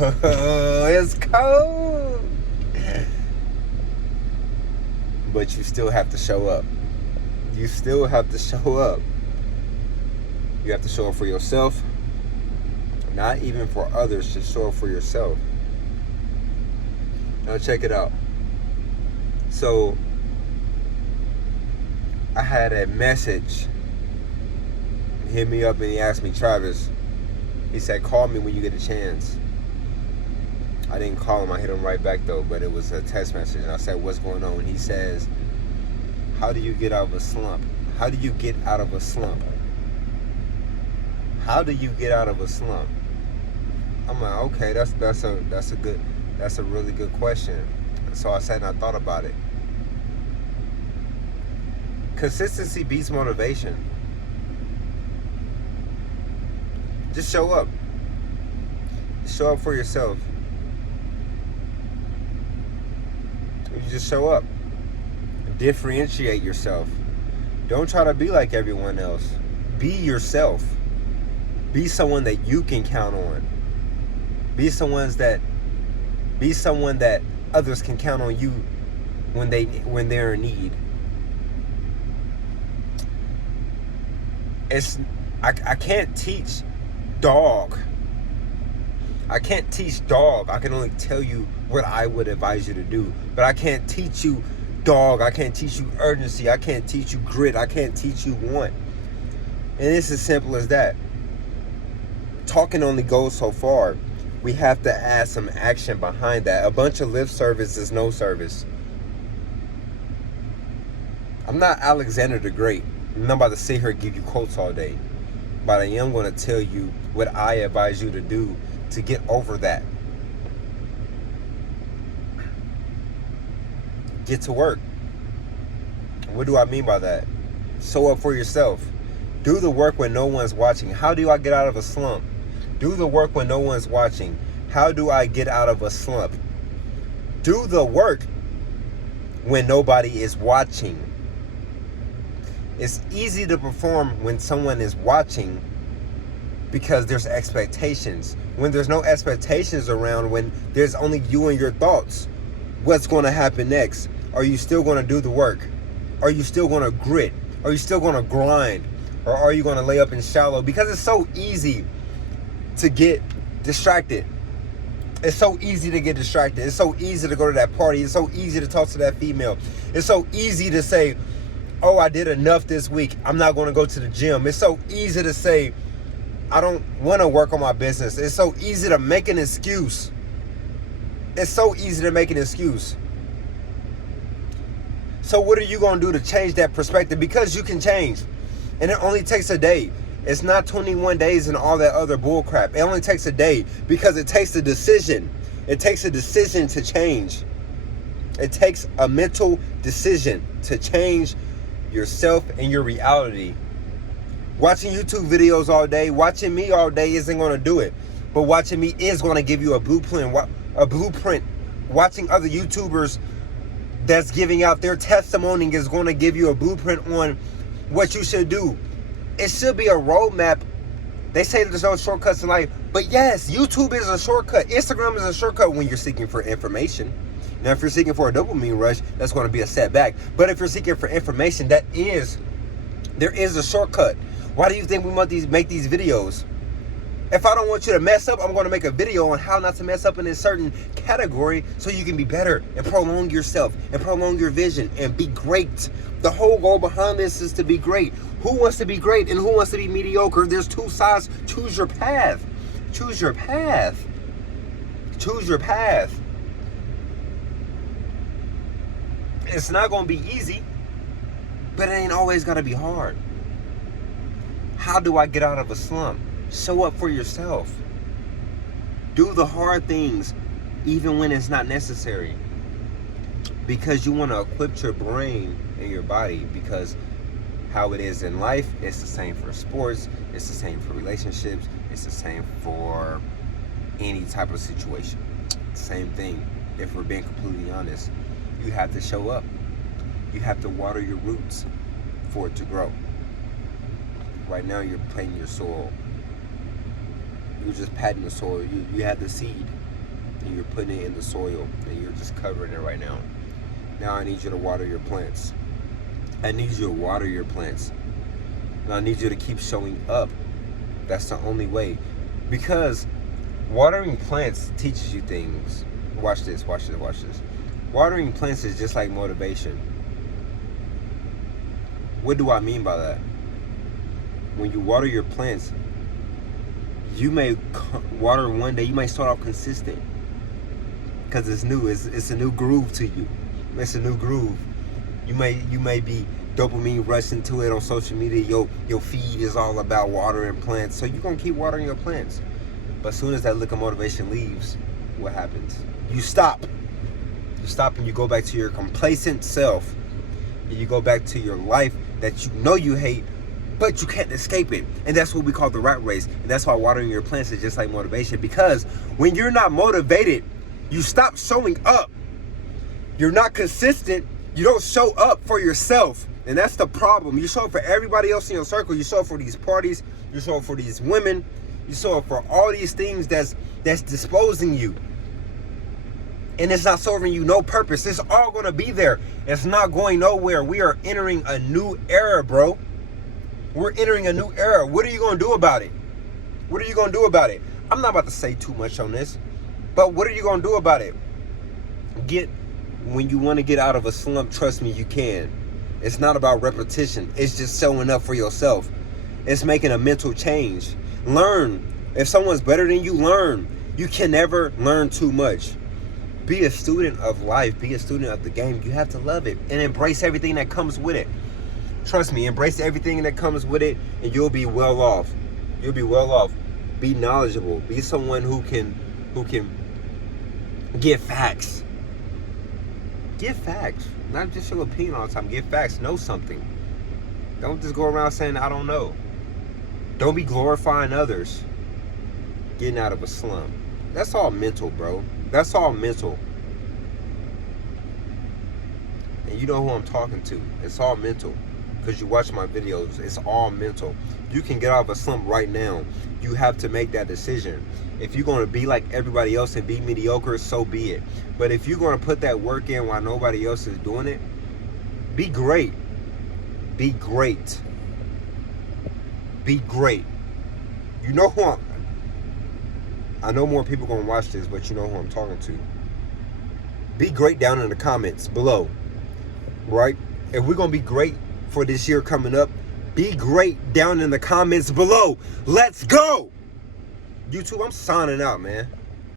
It's cold. But you still have to show up. You still have to show up. You have to show up for yourself. Not even for others, just show up for yourself. Now check it out. So, I had a message. He hit me up and he asked me, Travis, he said, call me when you get a chance. I didn't call him. I hit him right back though, but it was a text message. And I said, what's going on? And he says, how do you get out of a slump? How do you get out of a slump? How do you get out of a slump? I'm like, okay, that's a really good question. So I sat and I thought about it. Consistency beats motivation. Just show up. Show up for yourself. You just show up. Differentiate yourself. Don't try to be like everyone else. Be yourself. Be someone that you can count on. Be someone that others can count on you when they're in need. I can't teach dog. I can't teach dog. I can only tell you what I would advise you to do. But I can't teach you dog. I can't teach you urgency. I can't teach you grit. I can't teach you want. And it's as simple as that. Talking only goes so far. We have to add some action behind that. A bunch of lip service is no service. I'm not Alexander the Great. I'm not about to sit here and give you quotes all day. But I am going to tell you what I advise you to do to get over that. Get to work. What do I mean by that? Show up for yourself. Do the work when no one's watching. How do I get out of a slump? Do the work when no one's watching. How do I get out of a slump? Do the work when nobody is watching. It's easy to perform when someone is watching because there's expectations. When there's no expectations around, when there's only you and your thoughts, what's going to happen next? Are you still going to do the work? Are you still going to grit? Are you still going to grind? Or are you going to lay up in shallow? Because it's so easy to get distracted. It's so easy to get distracted. It's so easy to go to that party. It's so easy to talk to that female. It's so easy to say, oh, I did enough this week. I'm not going to go to the gym. It's so easy to say, I don't want to work on my business. It's so easy to make an excuse. It's so easy to make an excuse. So what are you going to do to change that perspective? Because you can change. And it only takes a day. It's not 21 days and all that other bull crap. It only takes a day because it takes a decision. It takes a decision to change. It takes a mental decision to change yourself and your reality. Watching YouTube videos all day, watching me all day isn't going to do it. But watching me is going to give you a blueprint. Watching other YouTubers that's giving out their testimony is going to give you a blueprint on what you should do. It should be a roadmap. They say there's no shortcuts in life. But yes, YouTube is a shortcut. Instagram is a shortcut when you're seeking for information. Now, if you're seeking for a dopamine rush, that's going to be a setback. But if you're seeking for information, there is a shortcut. Why do you think we make these videos? If I don't want you to mess up, I'm going to make a video on how not to mess up in a certain category so you can be better and prolong yourself and prolong your vision and be great. The whole goal behind this is to be great. Who wants to be great and who wants to be mediocre? There's two sides. Choose your path. Choose your path. Choose your path. It's not going to be easy, but it ain't always got to be hard. How do I get out of a slump? Show up for yourself. Do the hard things even when it's not necessary. Because you want to equip your brain and your body. Because how it is in life, it's the same for sports. It's the same for relationships. It's the same for any type of situation. Same thing. If we're being completely honest, you have to show up. You have to water your roots for it to grow. Right now, you're planting your soil. You're just patting the soil. You have the seed, and you're putting it in the soil, and you're just covering it right now. Now I need you to water your plants. I need you to water your plants. And I need you to keep showing up. That's the only way. Because watering plants teaches you things. Watch this, watch this, watch this. Watering plants is just like motivation. What do I mean by that? When you water your plants, you may water one day, you might start off consistent. Because it's new, it's a new groove to you. It's a new groove. You may be dopamine rushed into it on social media. Your feed is all about watering plants. So you're going to keep watering your plants. But as soon as that look of motivation leaves, what happens? You stop. You stop and you go back to your complacent self. And you go back to your life that you know you hate, but you can't escape it. And that's what we call the rat race. And that's why watering your plants is just like motivation. Because when you're not motivated, you stop showing up. You're not consistent. You don't show up for yourself. And that's the problem. You show up for everybody else in your circle. You show up for these parties. You show up for these women. You show up for all these things that's disposing you. And it's not serving you no purpose. It's all going to be there. It's not going nowhere. We are entering a new era, bro. We're entering a new era. What are you going to do about it? What are you going to do about it? I'm not about to say too much on this. But what are you going to do about it? When you want to get out of a slump, trust me, you can. It's not about repetition. It's just showing up for yourself. It's making a mental change. Learn. If someone's better than you, learn. You can never learn too much. Be a student of life. Be a student of the game. You have to love it and embrace everything that comes with it. Trust me, embrace everything that comes with it and you'll be well off. You'll be well off. Be knowledgeable. Be someone who can give facts. Give facts. Not just your opinion all the time. Give facts. Know something. Don't just go around saying, I don't know. Don't be glorifying others. Getting out of a slump. That's all mental, bro. That's all mental. And you know who I'm talking to. It's all mental. Because you watch my videos. It's all mental. You can get out of a slump right now. You have to make that decision. If you're going to be like everybody else and be mediocre, so be it. But if you're going to put that work in while nobody else is doing it, be great. Be great. Be great. You know who I know more people going to watch this, but you know who I'm talking to. Be great down in the comments below. Right? If we're going to be great for this year coming up, be great down in the comments below. Let's go! YouTube, I'm signing out, man.